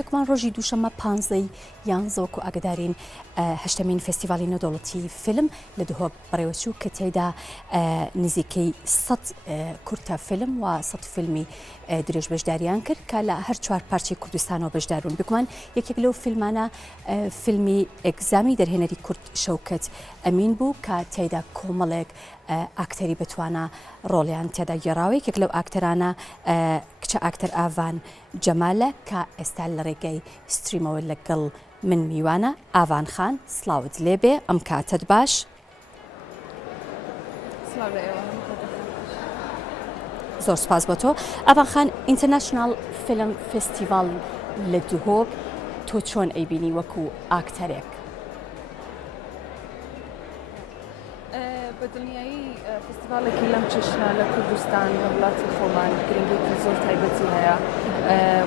بێگومان ڕۆژی دووشەممە 15 یانزەوەکو ئاگدارین هەشتمین فستیڤالی نەودەوڵەتی فیلم لە دهۆک بەڕێوەچوو کە تێیدا نزیکەی 100 کورتە فیلم و 100 فیلمی درێژ بەشداریان کرد کە لە هەر چوار پارچەی کوردستانەوە بەشدارون. بگومان یەکێک لەو فیلمانە فیلمی ئەگزامی دەرهێنەری کورد شەوکەت ئەمین بوو کە تێیدا کۆمەڵێک ئاکتەری بتوانە ڕۆڵیان تێدا گێڕاوی. یەکێک لەو ئاکتەرانە کچە ئاکتەر ئاڤان جەمالە کە ئێستا لە ڕێگەی ستریمەوە لەگەڵ من میوانە. ئاڤان خان سڵاوت لێبێ، ئەم کاتت باش؟ زۆر سپاس بۆ تۆ. ئاڤان خان، ئینتەرناشنال فیلم فستیڤال لە دهۆک تۆ چۆن ئەیبینی وەکو ئاکتەرێک؟ بە دنیایی فستیڤالێکی لەم چەشنە لە کوردستان لە وڵاتی خۆمان گرنگێکی زۆر تایبەتی هەیە.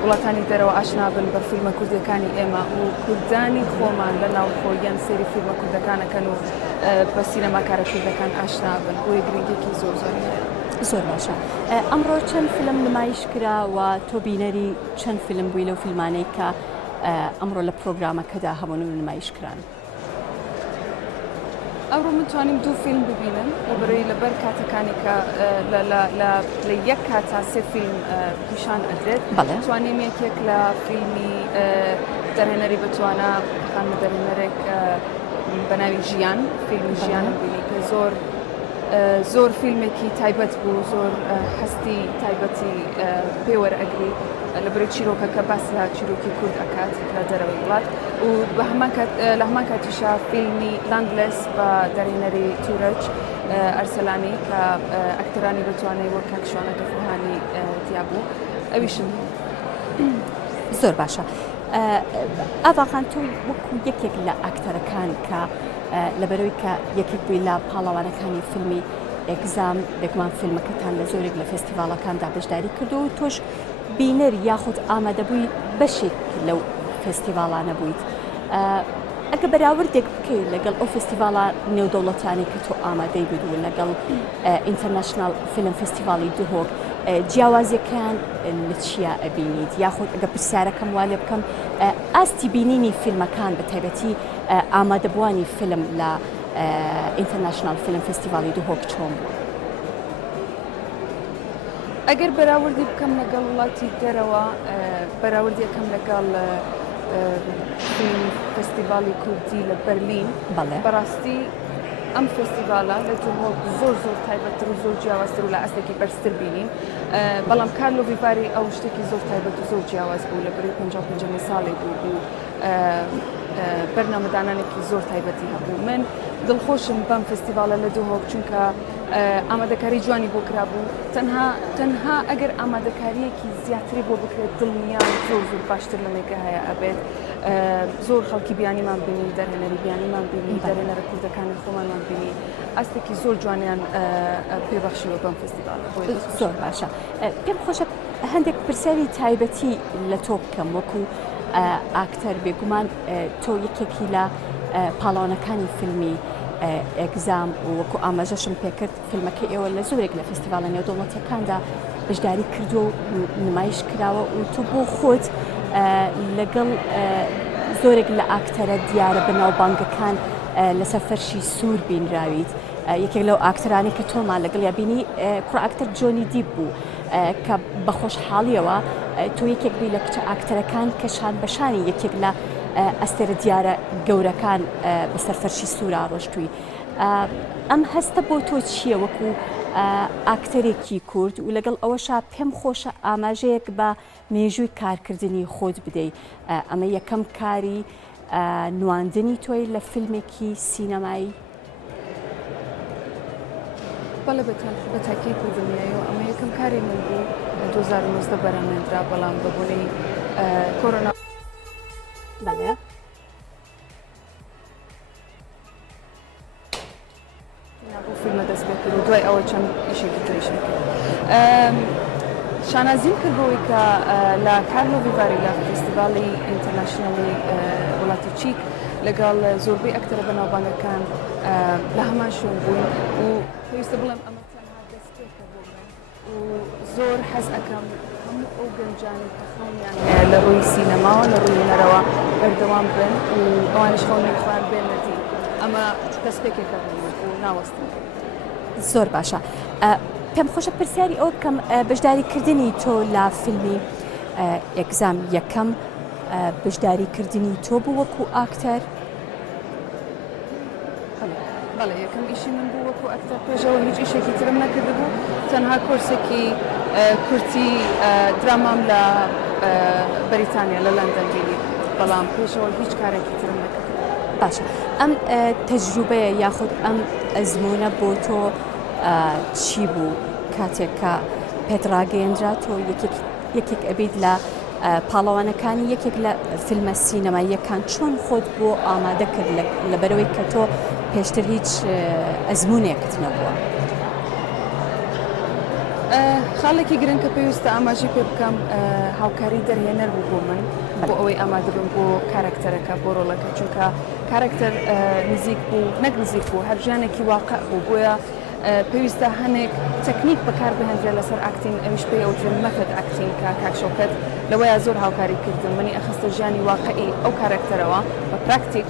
وڵاتانی دەرەوە ئاشنا بن بە فیلمە کوردەکانی ئێمە و کوردانی خۆمان لە ناوخۆیان سێری فیلمە کوردەکانەکەن و بە سینەماکارە کوردەکان ئاشنا بن، بۆیە گرنگێکی زۆر زۆر هەیە. زۆر باشە. ئەمڕۆ چەند فیلم نمایش کرا و تۆ بینەری چەند فیلم بووی لەو فیلمانەی کە ئەمڕۆ لە پرۆگرامەکەدا هەبوون و نمایش کران؟ ئەوڕۆ متوانیم دوو فیلم ببینن لەبەرەوەی لەبەر کاتەکانی کە لە یەک کاتا سێ فیلم پیشان ئەدرێت. توانیم یەکێک لە فیلمی دەرهێنەری بتوانە خانمە دەرهێنەرێک بە ناوی ژیان، فیلمی ژیانم بینی کە زۆر فیلمێکی تایبەت بوو، زۆر هەستی تایبەتی پێوەرئەگری لەبەرەوەی چیرۆکەکە باسی چیرۆکی کورد ئەکات لە دەرەوەی وڵات و لە هەمان کاتیشا فیلمی لاندلس بە دەرهێنەری تورەج ئەرسەلانی کە ئەکتەرانی بتوانێت وەک کاکشوانە دەفوهانی تیا بوو. ئەویشم زۆر باشە. ئاڤان تۆ وەکو یەکێک لە ئاکتەرەکان کە لەبەرەوەی کە یەکێک بووی لە پاڵەوانەکانی فیلمی ئێگزام بێگومان فیلمەکەتان لە زۆرێک لە فستیڤالەکاندا بەشداری کردو و تۆش بینەر یاخود ئامادەبووی بەشێک لەو فستیڤالانە بوویت. ئەگە بەراوردێک بکەیت لەگەڵ ئەو فستیڤالە نێودەوڵەتانی کە تۆ ئامادەی بوو لەگەڵ ئینتەرناشنال فیلم فستیڤالی دهۆک، جیاوازیەکان لە چیا ئەبینیت؟ یاخود ئەگە پرسیارەکەم وا لێ بکەم ئاستی بینینی فیلمەکان بە تایبەتی ئامادەبوانی فیلم لە ئینتەرناشنال فیلم فستیڤالی دهۆک چۆن بوو؟ ئەگەر بەراوردی بکەم لەگەڵ وڵاتی دەرەوە، بەراوردی یەکەم لەگەڵ فیلم فستیڤالی کوردی لە بەرلین، بەڕاستی ئەم فستیڤالە لە دهۆک زۆر تایبەتتر و زۆر جیاوازتر و لە ئەستێکی بەرزتر بینین. بەڵام کارلۆ ڤیڤاری ئەو شتێکی زۆر تایبەت و زۆر جیاواز بوو لەبەرەوەی 55 ساڵی بوو و بەرنامەدانانێکی زۆر تایبەتی هەبوو. من دڵخۆشم بەم فستیڤالە لە دهۆک چونکە ئامادەکاری جوانی بۆ کرابوو. تەنها ئەگەر ئامادەکاریەکی زیاتری بۆ بکرێت دڵنیان زۆر باشتر لەمێکە هەیە ئەبێت. زۆر خەڵکی بیانیمان بینی، دەرهێنەری بیانیمان بینی، دەرهێنەرە کوردەکانی خۆمانمان بینی، ئەستێکی زۆر جوانیان پێبەخشیوە بەم فستیڤالە. زۆر باشە. پێم خۆشە هەندێک پرسیاری تایبەتی لە تۆ بکەم وەکو ئاکتەر. بێگومان تۆ یەکێکی لە پاڵاوانەکانی فیلمی ئێگزام و وەکو ئاماژەشم پێکرد فیلمەکە ئێوە لە زۆرێک لە فستیڤالە نێودەوڵەتیەکاندا بەشداری کردووە و نمایش کراوە و تۆ بۆ خۆت لەگەڵ زۆرێک لە ئاکتەرە دیارە بەناوبانگەکان لەسەر فەرشی سوور بینراویت. یەکێک لەو ئاکتەرانی کە تۆمان لەگەڵ یابینی کوڕ ئاکتەر جۆنی دیپ بوو کە بە خۆشحاڵیەوە تۆ یەکێک بووی لە کچە ئاکتەرەکان کە شان بەشانی یەکێک لە ئەستێرە دیارە گەورەکان بەسەر فەرشی سوورا ڕۆشتووی. ئەم هەستە بۆ تۆ چییە وەکو ئاکتەرێکی کورد و لەگەڵ ئەوەشا پێم خۆشە ئاماژەیەک بە مێژووی کارکردنی خۆت بدەیت؟ ئەمە یەکەم کاری نواندنی تۆی لە فیلمێکی سینەمایی؟ بەڵێ بە تاکید و دڵنیایی و ئەمە یەکەم کاری من بوو لە 2019 بەرهەمهێنرا، بەڵام بەبوونی کۆرۆنا بەڵێ بۆ فیلمە دەست پێ کرد و دوای ئەوە چەند ئیشێکی تریشم کرد. شانازیم کرد بۆی کە لە کارلۆ ڤیڤاری لە فستیڤالی ئینتەرناشنالی وڵاتی چیک لەگەڵ زۆربەی ئەکتەرە بەناوبانگەکان لە هەمان شوێن بووین و پێویستە بڵێم ئەمە تەنها دەست پێکە بۆ من و زۆر حەز ئەەکەم هەموو ئەو گەنجانی کە خەونیان هەیە لە ڕووی سینەماوە لە ڕووی هونەرەوە بەردەوام بن و ئەوانش خەونی خوان بێنەتی ئەمە دەستپێکێکە و ناوەستن. زۆر باشە. پێم خۆشە پرسیاری ئەو بکەم بەشداریکردنی تۆ لە فیلمی ئێگزام یەکەم بەشداریکردنی تۆ بوو وەکو ئاکتەر؟ بەڵێ یەکەم ئیشی من بوو وەکو ئەکتەر، پێشەوە هیچ ئیشێکی ترم نەکرده بوو، تەنها کۆرسێکی کورتی درامام لە بەریتانیا لە لەندەن بینی، بەڵام پێشەوە هیچ کارێکی ترم نەکرد. باشە، ئەم تەجروبەیە یاخود ئەم ئەزمونە بۆ تۆ چی بوو کاتێک کە پێت ڕاگەیەندرا تۆ یەکێک ئەبیت لە پاڵەوانەکانی یەکێک لە فیلمە سینەماییەکان چۆن خۆت بۆ ئامادە کرد لەبەرەوەی کە تۆ پێشتر هیچ ئەزمونێکت نەبووە؟ خاڵێکی گرنگ کە پێویستە ئاماژی پێ بکەم هاوکاری دەرهێنەر بوو بۆ من بۆ ئەوەی ئامادە بم بۆ کارکتەرەکە بۆ ڕۆڵەکە، چونکە کارکتەر نزیک بوو نەک نزیک بوو هەر ژیانێکی واقع بوو، بۆیە پێویستە هەنێک تەکنیک بەکار بهێنرێ لەسەر ئاکتین، ئەویش پێ ئەوترێن مەفەد ئاکتین کە کاکشۆکەت لەوەیە زۆر هاوکاری کردن، منی ئەخستە ژیانی واقعی ئەو کارکتەرەوە بە پراکتیک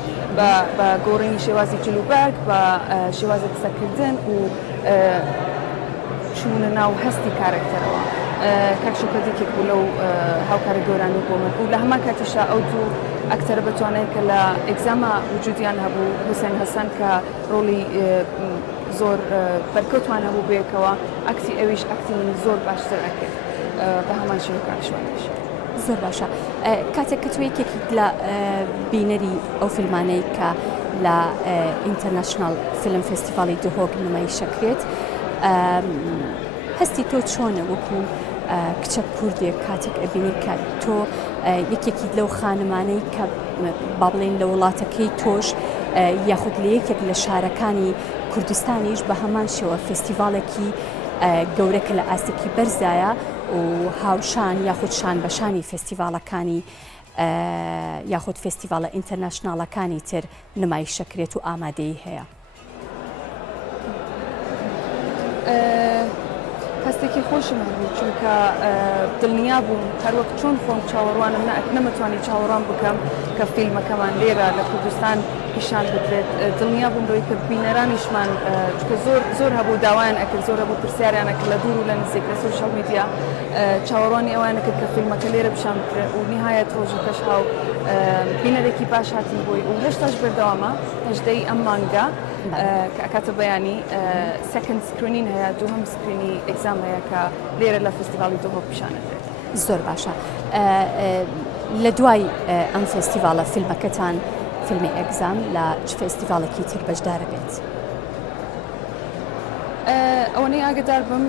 بە گۆڕینی شێوازی جلوبەرگ بە شێوازی قسەکردن و چوونە ناو هەستی کارکتەرەوە. کاکشۆکەتێکێک بوو لەو هاوکارە گەورانی بۆ من و لە هەمان کاتیشا ئەو دوو ئەکتەرە بەتوانێت کە لە ئێگزامە وجودیان هەبوو، حوسێن هەسەن کە ڕۆڵی زۆر بەرکەوتوان هەبوو بێکەوە ئەکتی ئەویش ئەکتی من زۆر باشتر ئەکرد بە هەمان شێوە کاکشوانش. زۆر باشە. کاتێک کە تۆ یەکێکی لە بینەری ئەو فیلمانەی کە لە ئینتەرناشنال فیلم فستیڤاڵی دهۆک نمایشەکرێت، هەستی تۆ چۆنە وەکو کچە کوردێک کاتێک ئەبینی کە تۆ یەکێکی لەو خانمانەی کە با بڵێن لە وڵاتەکەی تۆش یاخود لە یەکێک لە شارەکانی کوردستانیش بە هەمان شێوە فستیڤالێکی گەورەکە لە ئاستێکی بەرزایە و هاوشان یاخود شان بەشانی فستیڤالەکانی یاخود فستیڤالە ئینتەرناشناڵەکانی تر نمایشەکرێت و ئامادەی هەیە؟ هەستێکی خۆشم هەبوو، چونکە دڵنیا بووم هەروەک چۆن خۆم چاوەڕوانم نەمەتوانی چاوەڕوان بکەم کە فیلمەکەمان لێرە لە کوردستان پیشان بدرێت. دڵنیا بووم بۆی کە بینەرانیشمان چونکە زۆر هەبوو داوایان ئەکرد، زۆر هەبوو پرسیاریان کرد لە دوور و لە نزیک لە سۆشیال میدیا چاوەڕوانی ئەوان کرد کە فیلمەکە لێرە پیشان بکرێت و نهایەت ڕۆژەکەش هاو بینەرێکی باش هاتن بۆی و هێشتاش بەردەوامە هەژدەی ئەم مانگا کە ئەکاتە بەیانی سەکەند سکرینین هەیە، دووهەم سکرینی ئێگزام هەیە کە لێرە لە فستیڤاڵی دهۆک پیشانەدرێت. زۆر باشە. لە دوای ئەم فستیڤالە فیلمەکەتان فیلمی ئێگزام لە چ فستیڤالێکی تر بەشدارە بێت؟ ئەوەنەی ئاگدار بم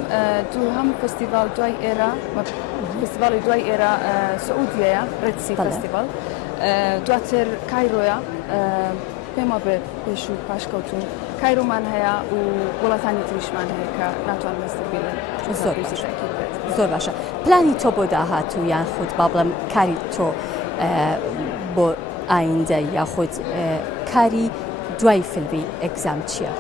دووهەم فستیڤال دوای ئێرە فستیڤاڵی دوای ئێرە سعودیەیە، ڕێد سی فستیڤال، دواتر کایرۆیە، پێما بێت پێش و پاشکەوتون کایرۆمان هەیە و وڵاتانی تریشمان هەیە کە ناتوان مەستر بێت. زۆر باشە. پلانی تۆ بۆ داهاتوو یان خودت با بڵێم کاری تۆ بۆ ئایندە یاخود کاری دوای فیلمی ئێگزام چییە؟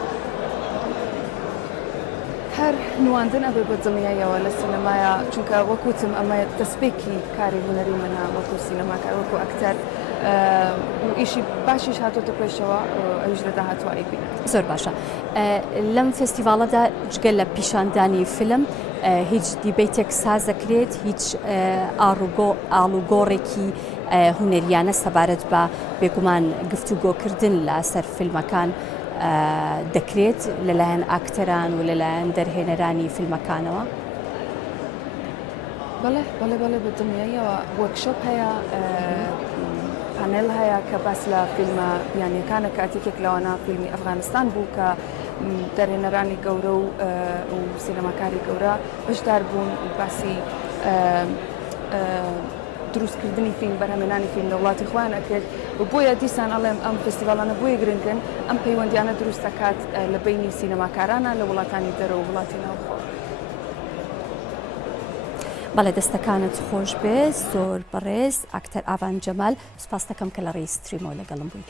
هەر نواندن ئەبێ بە دڵنیایەوە لە سینەمایە، چونکە وەکوتم ئەمە دەستپێکی کاری هونەری منە وەکو سینەماکار وەکو ئەکتەر و ئیشی باشیش هاتۆتە پێشەوە ئەویش لە داهاتوە ئەیبینێت. زۆر باشە. لەم فستیڤاڵەدا جگەل لە پیشاندانی فیلم هیچ دیبیتێک ساز دەکرێت، هیچ ئاڵوگۆڕێکی هونەریانە سەبارەت بە بێگومان گفتوگۆکردن لەسەر فیلمەکان دەکرێت لەلایەن ئاکتەران و لەلایەن دەرهێنەرانی فیلمەکانەوە؟ بەڵێ بەدڵنیاییەوە وەرکشۆپ هەیە، پانێل هەیە کە باس لە فیلمە بیانیەکانە کاتێکێک لەوانە فیلمی ئەفغانستان بوو کە دەرهێنەرانی گەورە و سینەماکاری گەورە بەشدار بوون و باسی دروستکردنی فیلم بەرهەمێنانی فیلم لە وڵاتی خۆیان ئەکرد و بۆیە دیسان ئەڵێم ئەم فستیڤالانە بۆیە گرنگن ئەم پەیوەندیانە دروست دەکات لە بینی سینەماکارانە لە وڵاتانی دەرەوە و وڵاتی ناوخۆ. بەڵێ دەستەکانت خۆش بێ، زۆر بەڕێز ئاکتەر ئاڤان جەمال، سوپاس دەکەم کە لە ڕێی ستریمەوە لەگەڵم بووی.